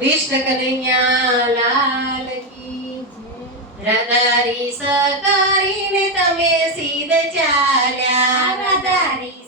કૃષ્ણ કનૈયા લાલ કી જય। રાધારી કરીને તમે સીધ ચાલ્યા, રાધારી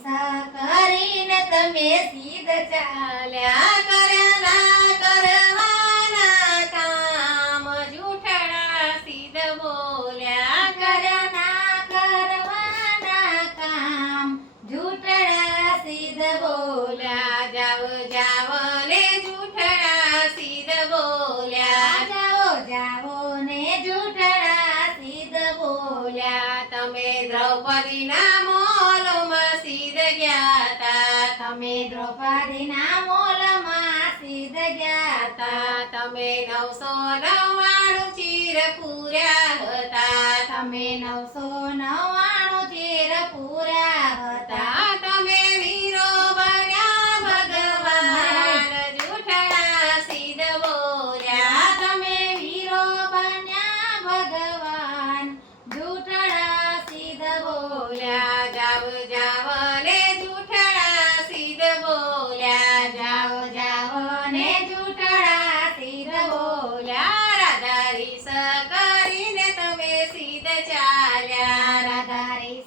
કરીને તમે સીધ ચાલ્યા, કર્યા ના કરવાના કામ જૂઠડા સીધ બોલ્યા, કર્યા ના કરવાના કામ જૂઠડા સીધ બોલ્યા, જાવ જાવ ને જૂઠડા સીધ બોલ્યા, જાઓ જાઓ ને જૂઠડા સીધ બોલ્યા, તમે દ્રૌપદીના મોલમાં સીધ ગયા તા, તમે દ્રૌપદીના મોલમાં સીધ ગયા તા, તમે 999 ચીર પૂર્યા હતા, તમે 999 ચીર પૂર્યા હતા, તમે વીરો બન્યા ભગવાન જૂઠડા સીધ બોલ્યા, તમે વીરો બન્યા ભગવાન જૂઠડા સીધ બોલ્યા, જાવ જાવ ને જૂઠડા સીધ બોલ્યા, જાઓ જાઓ ને જૂઠડા સીધ બોલ્યા, રાધારી કરીને તમે સીધ ચાલ્યા, રાધારી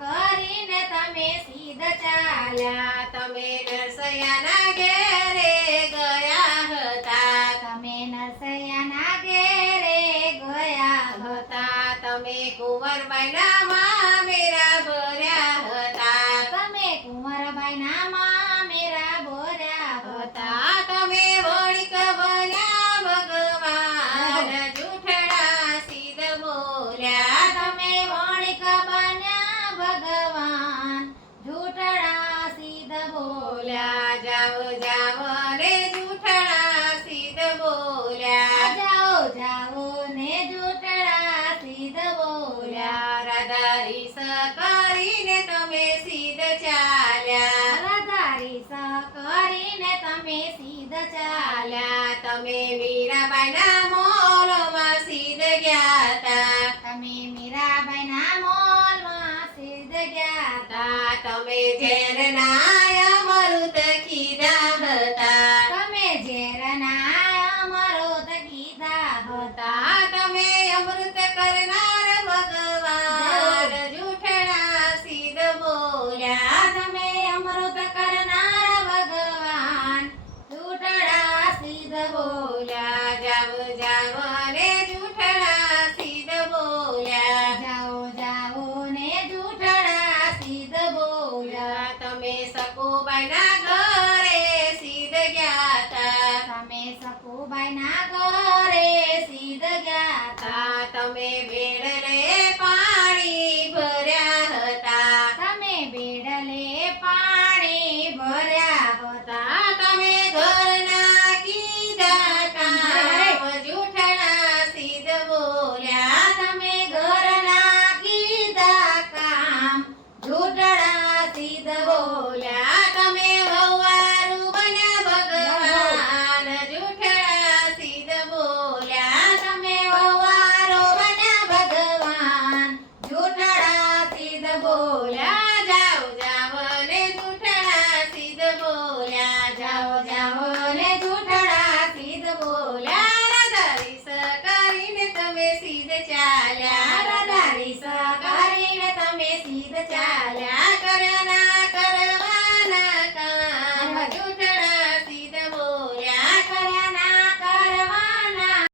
કરીને તમે સીધ ચાલ્યા, તમે નરસૈયાના ઘેરે ગયા હતા, તમે નરસૈયાના ઘેરે ગયા હતા, તમે કુંવરબાઈના મામેરા ભર્યા હતા, તમે કુંવરબાઈના મામેરા બોર્યા હતા, તમે વણિક બન્યા ભગવાન જૂઠડા સીધ બોલ્યા, તમે વણિક બન્યા ભગવાન જૂઠડા સીધ બોલ્યા, જાવ જાવ ને જૂઠડા સીધ બોલ્યા, જાઓ જાઓ ને જૂઠડા સીધ બોલ્યા, રાધારી કરીને તમે સીધ ચાલ્યા, રાધારી કરીને તમે સીધ ચાલ્યા, તમે મીરાબાઈના મોલમાં સીધ ગયા તા, તમે મીરાબાઈના મોલમાં સીધ ગયા હતા, તમે ઝેરના અમૃત કીધા હતા, તમે ઝેરના અમૃત કીધા હતા, તમે અમૃત કરનાર ભગવાન જૂઠડા સીધ બોલ્યા, તમે અમૃત કરનાર ભગવાન જૂઠડા સીધ બોલ્યા, જાવ જાવ ને જૂઠડા સીધ બોલ્યા, જાઓ જાઓ ને જૂઠડા સીધ બોલ્યા, તમે સકુબાઈના ઘરે સીધ ગયા તા, તમે સકુબાઈના